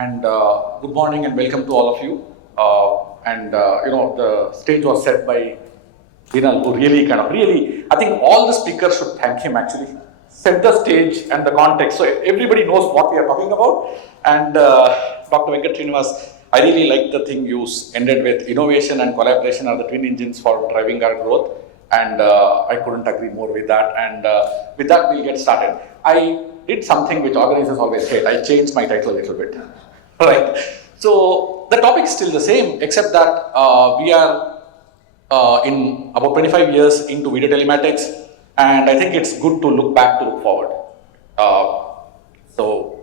And good morning and welcome to all of you. The stage was set by Dinal, who really, I think all the speakers should thank him actually. Set the stage and the context so everybody knows what we are talking about. And Dr. Venkat Srinivas, I really like the thing you ended with. Innovation and collaboration are the twin engines for driving our growth. And I couldn't agree more with that. And with that, we'll get started. I did something which organizers always hate. I changed my title a little bit. Right. So the topic is still the same, except that we are in about 25 years into video telematics, and I think it's good to look back to look forward. So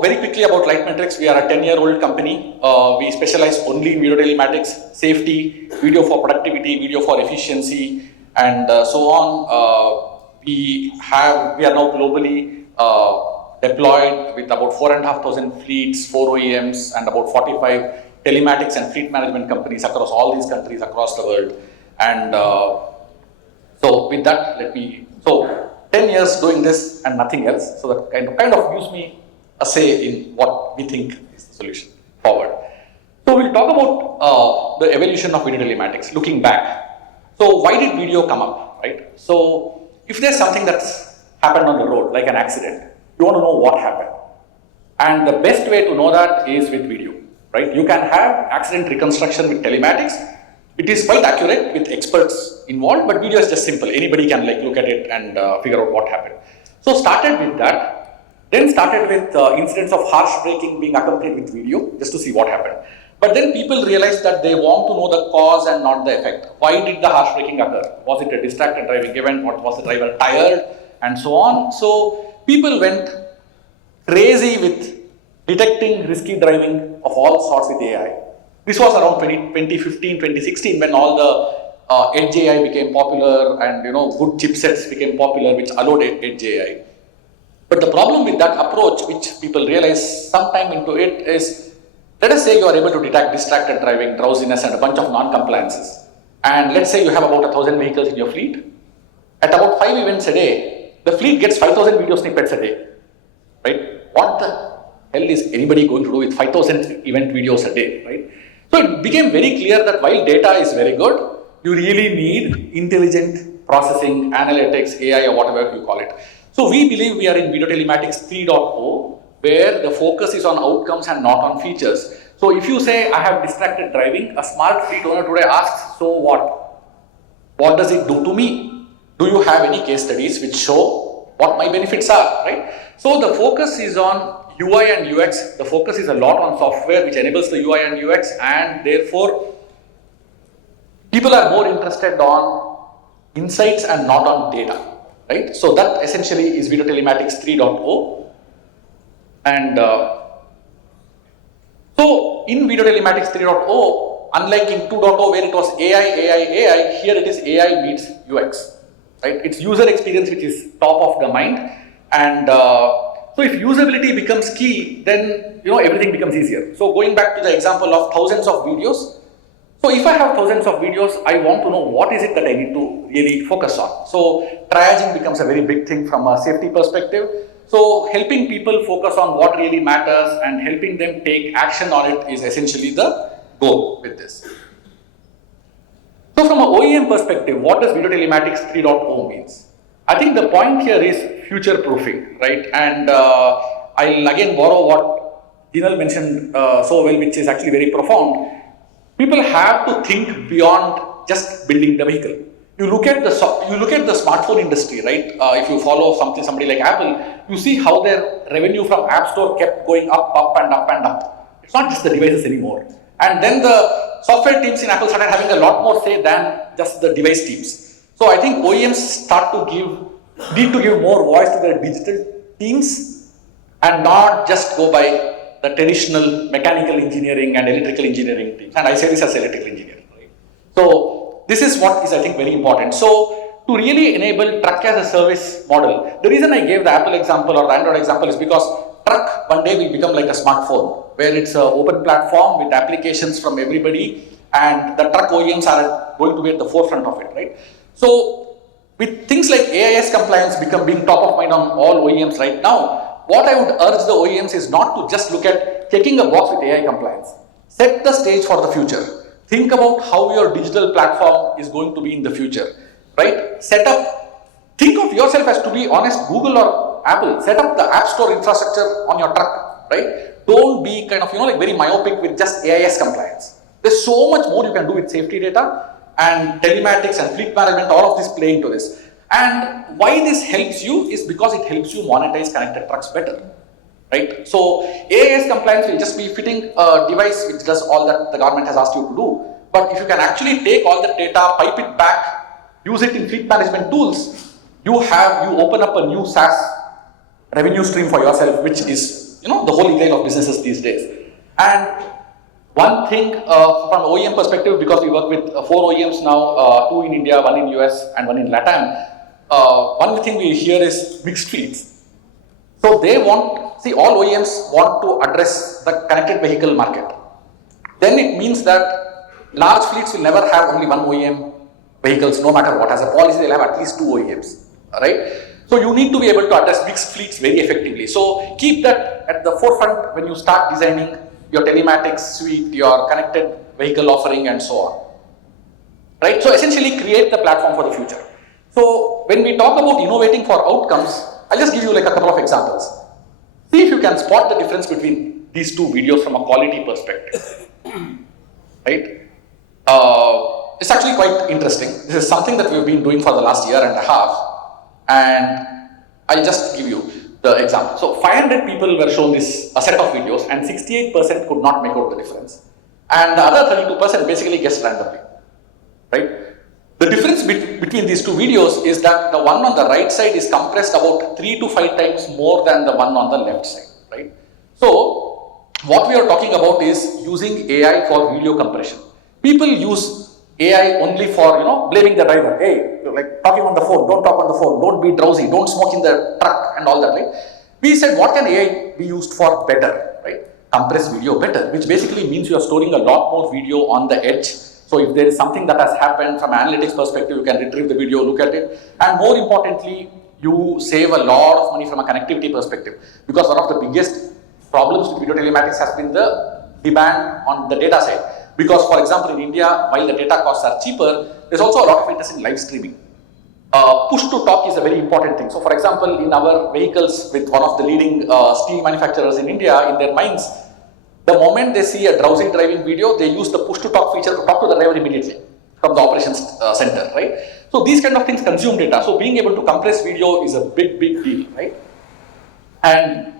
very quickly about LightMetrics, we are a 10-year-old company. We specialize only in video telematics, safety, video for productivity, video for efficiency, and so on. We are now globally deployed with about 4,500 fleets, 4 OEMs, and about 45 telematics and fleet management companies across all these countries across the world. And so with that, 10 years doing this and nothing else. So that kind of gives me a say in what we think is the solution forward. So we'll talk about the evolution of video telematics, looking back. So why did video come up, right? So if there's something that's happened on the road, like an accident, you want to know what happened. And the best way to know that is with video, right? You can have accident reconstruction with telematics. It is quite accurate with experts involved, but video is just simple. Anybody can look at it and figure out what happened. So started with that, then started with incidents of harsh braking being accompanied with video, just to see what happened. But then people realized that they want to know the cause and not the effect. Why did the harsh braking occur? Was it a distracted driving event? What was the driver tired? And so on. So people went crazy with detecting risky driving of all sorts with AI. This was around 2015, 2016 when all the Edge AI became popular and good chipsets became popular which allowed Edge AI. But the problem with that approach, which people realize sometime into it, is let us say you are able to detect distracted driving, drowsiness, and a bunch of non-compliances. And let's say you have about 1,000 vehicles in your fleet. At about 5 events a day, the fleet gets 5,000 video snippets a day. Right? What the hell is anybody going to do with 5,000 event videos a day? Right? So it became very clear that while data is very good, you really need intelligent processing, analytics, AI, or whatever you call it. So we believe we are in video telematics 3.0, where the focus is on outcomes and not on features. So if you say, I have distracted driving, a smart fleet owner today asks, so what? What does it do to me? Do you have any case studies which show what my benefits are, right? So the focus is on UI and UX. The focus is a lot on software which enables the UI and UX, and therefore people are more interested on insights and not on data, right? So that essentially is video telematics 3.0. And so in video telematics 3.0, unlike in 2.0 where it was AI, here it is AI meets UX, right? It's user experience which is top of the mind. And so if usability becomes key, then everything becomes easier. So going back to the example of thousands of videos. So if I have thousands of videos, I want to know what is it that I need to really focus on. So triaging becomes a very big thing from a safety perspective. So helping people focus on what really matters and helping them take action on it is essentially the goal with this. So from an OEM perspective, what does video telematics 3.0 means? I think the point here is future proofing, right? And I'll again borrow what Dinal mentioned so well, which is actually very profound. People have to think beyond just building the vehicle. You look at the smartphone industry, right? If you follow somebody like Apple, you see how their revenue from App Store kept going up and up and up. It's not just the devices anymore. And then the software teams in Apple started having a lot more say than just the device teams. So I think OEMs need to give more voice to their digital teams and not just go by the traditional mechanical engineering and electrical engineering teams. And I say this as electrical engineer, right? So this is what is, I think, very important. So to really enable truck as a service model, the reason I gave the Apple example or the Android example is because truck one day will become like a smartphone, where it's an open platform with applications from everybody, and the truck OEMs are going to be at the forefront of it, right? So with things like AIS compliance being top of mind on all OEMs right now, what I would urge the OEMs is not to just look at checking a box with AI compliance. Set the stage for the future. Think about how your digital platform is going to be in the future, right? Think of yourself as, to be honest, Google or Apple. Set up the App Store infrastructure on your truck, right? Don't be kind of, like very myopic with just AIS compliance. There's so much more you can do with safety data, and telematics and fleet management, all of this play into this. And why this helps you is because it helps you monetize connected trucks better, right? So AIS compliance will just be fitting a device which does all that the government has asked you to do. But if you can actually take all the data, pipe it back, use it in fleet management tools, you open up a new SaaS revenue stream for yourself, which is, the holy grail of businesses these days. And one thing from OEM perspective, because we work with 4 OEMs now, 2 in India, 1 in US and 1 in LATAM, one thing we hear is mixed fleets. So all OEMs want to address the connected vehicle market. Then it means that large fleets will never have only 1 OEM vehicles, no matter what. As a policy, they'll have at least 2 OEMs, right? So you need to be able to address mixed fleets very effectively. So keep that at the forefront when you start designing your telematics suite, your connected vehicle offering, and so on, right? So essentially create the platform for the future. So when we talk about innovating for outcomes, I'll just give you like a couple of examples. See if you can spot the difference between these 2 videos from a quality perspective, right? It's actually quite interesting. This is something that we've been doing for the last year and a half, and I'll just give you the example. So 500 people were shown a set of videos, and 68% could not make out the difference. And the other 32% basically guessed randomly, right? The difference between these 2 videos is that the one on the right side is compressed about 3 to 5 times more than the one on the left side, right? So what we are talking about is using AI for video compression. People use AI only for, blaming the driver. Hey, like talking on the phone, don't talk on the phone, don't be drowsy, don't smoke in the truck and all that, right? We said, what can AI be used for better, right? Compress video better, which basically means you are storing a lot more video on the edge. So if there is something that has happened from an analytics perspective, you can retrieve the video, look at it. And more importantly, you save a lot of money from a connectivity perspective, because one of the biggest problems with video telematics has been the demand on the data side. Because, for example, in India, while the data costs are cheaper, there's also a lot of interest in live streaming. Push to talk is a very important thing. So, for example, in our vehicles with one of the leading steel manufacturers in India, in their minds, the moment they see a drowsy driving video, they use the push to talk feature to talk to the driver immediately from the operations center, right? So, these kind of things consume data. So, being able to compress video is a big deal, right? And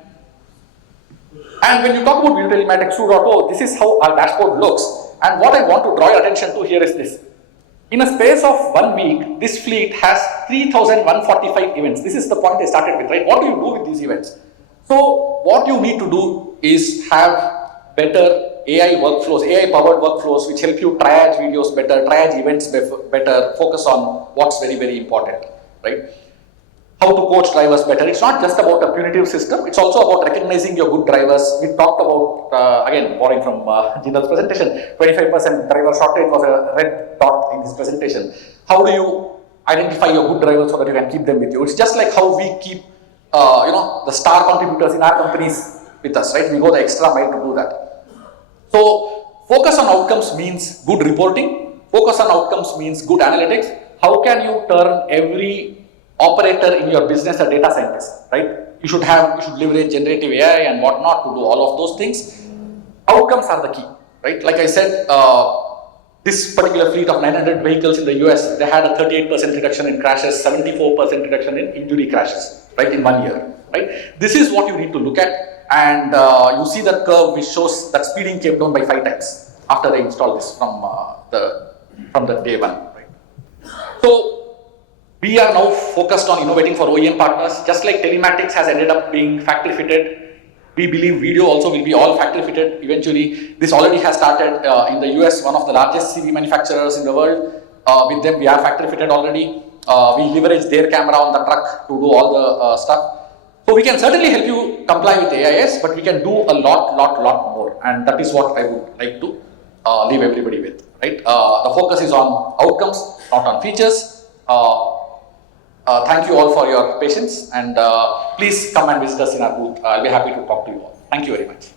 when you talk about video telematics 2.0, this is how our dashboard looks. And what I want to draw your attention to here is this. In a space of 1 week, this fleet has 3,145 events. This is the point I started with, right? What do you do with these events? So what you need to do is have better AI workflows, AI-powered workflows, which help you triage videos better, triage events better, focus on what's very important, right? How to coach drivers better. It's not just about a punitive system, it's also about recognizing your good drivers. We talked about, again, borrowing from Jindal's presentation, 25% driver shortage was a red dot in his presentation. How do you identify your good drivers so that you can keep them with you? It's just like how we keep, the star contributors in our companies with us, right? We go the extra mile to do that. So, focus on outcomes means good reporting. Focus on outcomes means good analytics. How can you turn every operator in your business a data scientist, right? You should leverage generative AI and whatnot to do all of those things. Outcomes are the key, right? Like I said, this particular fleet of 900 vehicles in the US, they had a 38% reduction in crashes, 74% reduction in injury crashes, right, in 1 year, right? This is what you need to look at, and you see that curve which shows that speeding came down by 5 times after they installed this from the day 1, right? So, we are now focused on innovating for OEM partners. Just like telematics has ended up being factory fitted, we believe video also will be all factory fitted eventually. This already has started in the US, one of the largest CV manufacturers in the world. With them, we are factory fitted already. We leverage their camera on the truck to do all the stuff. So we can certainly help you comply with AIS, but we can do a lot more. And that is what I would like to leave everybody with, right? The focus is on outcomes, not on features. Thank you all for your patience, and please come and visit us in our booth. I'll be happy to talk to you all. Thank you very much.